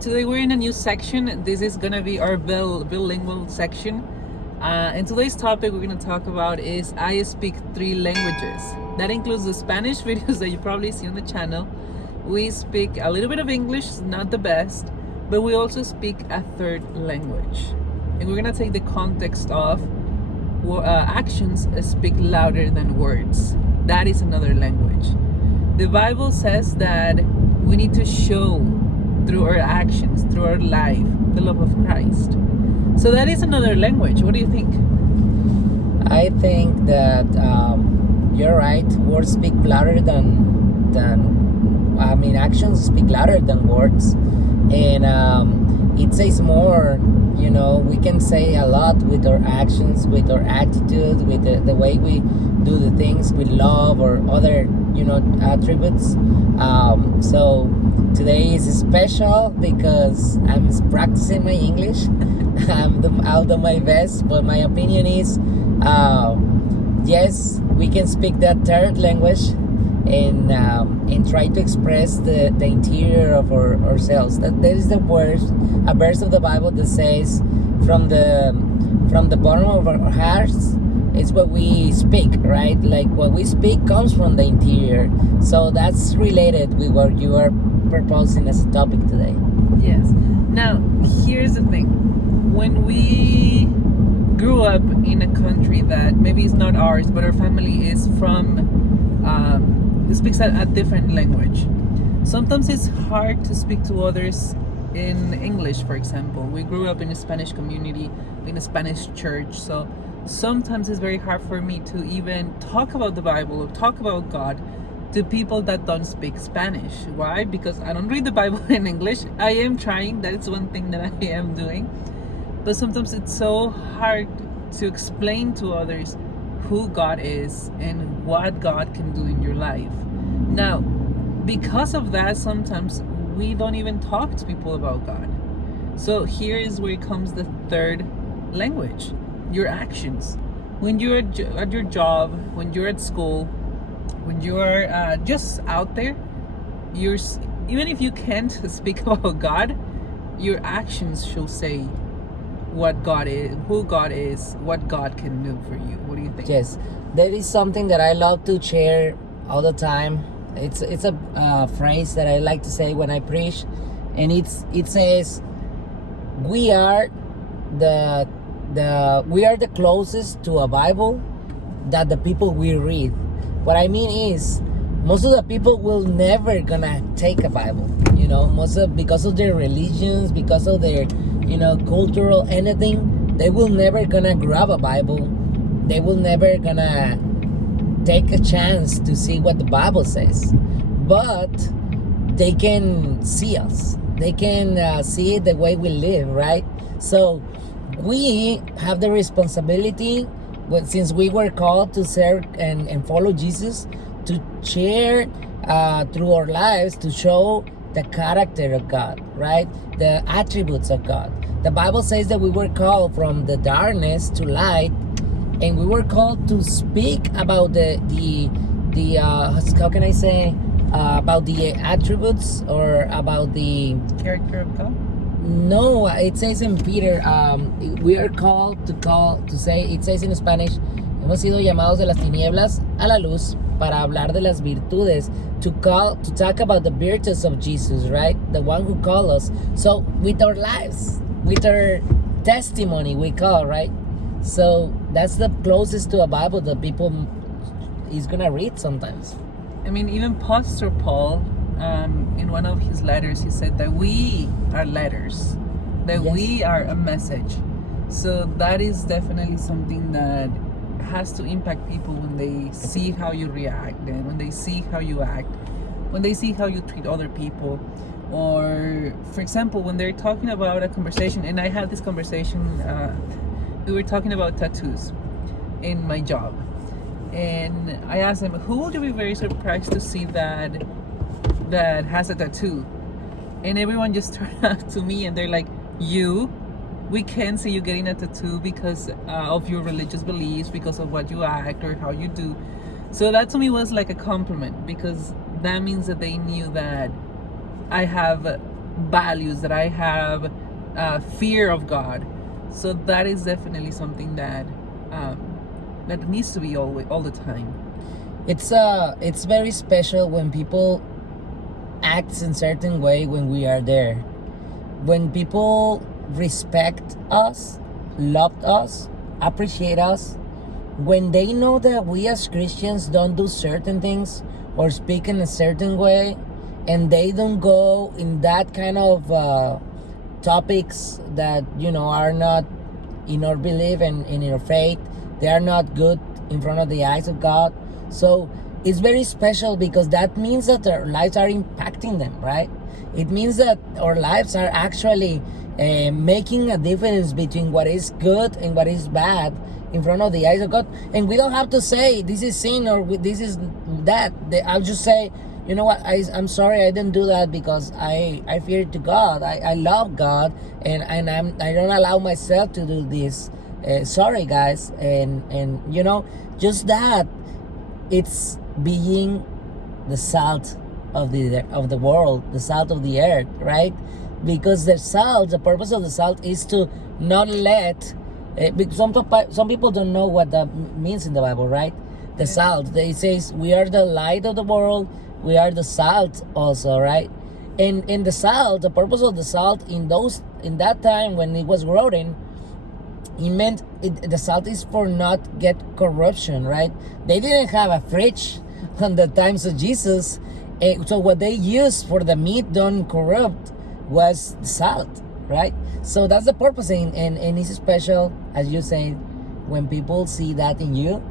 today we're in a new section. This is gonna be our bilingual section. And today's topic we're gonna talk about is I speak 3 languages. That includes the Spanish videos that you probably see on the channel. We speak a little bit of English, not the best, but we also speak a 3rd language. And we're gonna take the context of actions speak louder than words. That is another language. The Bible says that we need to show through our actions, through our life, the love of Christ. So that is another language. What do you think? I think that you're right. Words speak louder than actions speak louder than words, and it says more. You know, we can say a lot with our actions, with our attitude, with the way we do the things with love or other, attributes. So today is special because I'm practicing my English. I'll do my best, but my opinion is, yes, we can speak that 3rd language and try to express the interior of ourselves. That there is a verse of the Bible that says, from the bottom of our hearts is what we speak, right? Like what we speak comes from the interior. So that's related with what you are proposing as a topic today. Yes. Now, here's the thing. When we grew up in a country that maybe is not ours, but our family is from, speaks a different language. Sometimes it's hard to speak to others in English, for example. We grew up in a Spanish community, in a Spanish church, so sometimes it's very hard for me to even talk about the Bible or talk about God to people that don't speak Spanish. Why? Because I don't read the Bible in English. I am trying. That's one thing that I am doing. But sometimes it's so hard to explain to others who God is and what God can do in your life. Now, because of that, sometimes we don't even talk to people about God. So here is where comes the 3rd language, your actions. When you're at your job, when you're at school, when you're just out there, even if you can't speak about God, your actions should say what God is, who God is, what God can do for you. What do you think? Yes, there is something that I love to share all the time. It's a phrase that I like to say when I preach, and it says, we are the closest to a Bible that the people we read. What I mean is, most of the people will never gonna take a Bible, because of their religions, because of their, cultural anything. They will never gonna grab a Bible. They will never gonna take a chance to see what the Bible says. But they can see us. They can see the way we live, right? So we have the responsibility, since we were called to serve and follow Jesus, to share through our lives, to show the character of God, right? The attributes of God. The Bible says that we were called from the darkness to light, and we were called to speak about the how can I say, about the attributes, or about the Character of God? No, it says in Peter, we are called to say, it says in Spanish, hemos sido llamados de las tinieblas a la luz para hablar de las virtudes, to talk about the virtues of Jesus, right? The one who called us. So with our lives, with our testimony, we call, right? So that's the closest to a Bible that people is gonna read sometimes. I mean, even Pastor Paul, in one of his letters, he said that we are letters, that Yes. we are a message. So that is definitely something that has to impact people when they see how you react, and when they see how you act, when they see how you treat other people. Or, for example, when they're talking about a conversation, and I had this conversation, we were talking about tattoos in my job. And I asked them, who would you be very surprised to see that has a tattoo? And everyone just turned out to me and they're like, you? We can see you getting a tattoo because of your religious beliefs, because of what you act or how you do. So that to me was like a compliment, because that means that they knew that I have values, that I have fear of God. So that is definitely something that that needs to be all the time. It's very special when people act in certain way when we are there. When people respect us, love us, appreciate us, when they know that we as Christians don't do certain things or speak in a certain way, and they don't go in that kind of topics that are not in our belief and in our faith, they are not good in front of the eyes of God. So it's very special because that means that our lives are impacting them, right? It means that our lives are actually making a difference between what is good and what is bad in front of the eyes of God. And we don't have to say this is sin or this is that. I'll just say, you know what, I'm sorry I didn't do that because I fear to God. I love God, and I don't allow myself to do this. Sorry guys, and just that. It's being the salt of the world, the salt of the earth, right? Because the purpose of the salt is to not let. Some people don't know what that means in the Bible, right? The salt. It says we are the light of the world. We are the salt also, right? And in the salt, the purpose of the salt in that time when it was growing, it meant the salt is for not get corruption, right? They didn't have a fridge on the times of Jesus, so what they used for the meat don't corrupt was salt, right? So that's the purpose, and it's special, as you say, when people see that in you,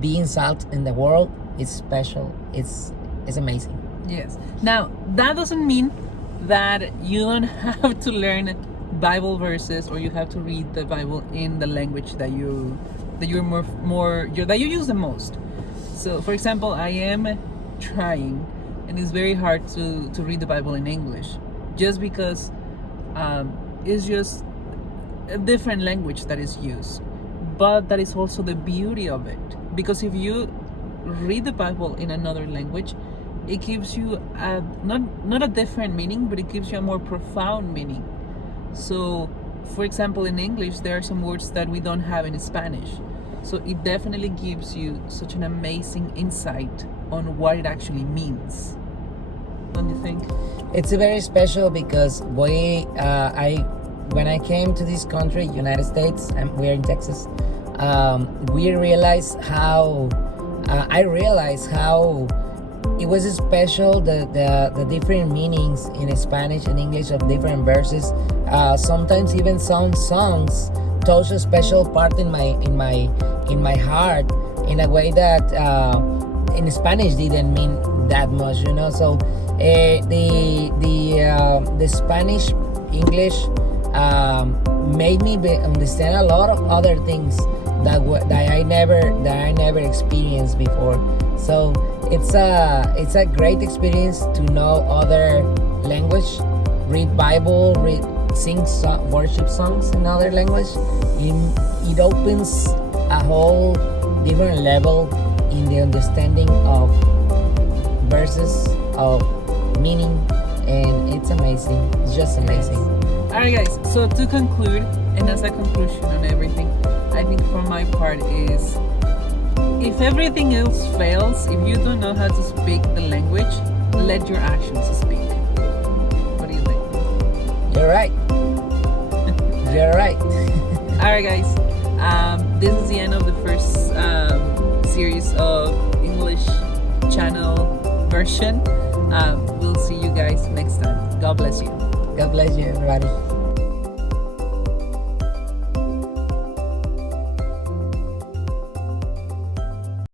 being salt in the world, it's special. It's amazing. Yes. Now that doesn't mean that you don't have to learn Bible verses or you have to read the Bible in the language that you use the most. So for example, I am trying, and it's very hard to read the Bible in English just because it's just a different language that is used, but that is also the beauty of it, because if you read the Bible in another language, it gives you not a different meaning, but it gives you a more profound meaning. So, for example, in English, there are some words that we don't have in Spanish. So it definitely gives you such an amazing insight on what it actually means. Don't you think? It's very special because when I came to this country, United States, and we're in Texas, I realized how it was special, the different meanings in Spanish and English of different verses. Sometimes even some songs touch a special part in my heart in a way that in Spanish didn't mean that much, So the Spanish English made me understand a lot of other things that I never experienced before. So it's a great experience to know other language, read Bible, sing worship songs in other language. It opens a whole different level in the understanding of verses, of meaning, and it's amazing. It's just amazing. Alright guys, so to conclude, and as a conclusion on everything, I think for my part is, if everything else fails, if you don't know how to speak the language, let your actions speak. What do you think? You're right. You're right. Alright guys, this is the end of the first series of English channel version. We'll see you guys next time. God bless you. God bless you, everybody.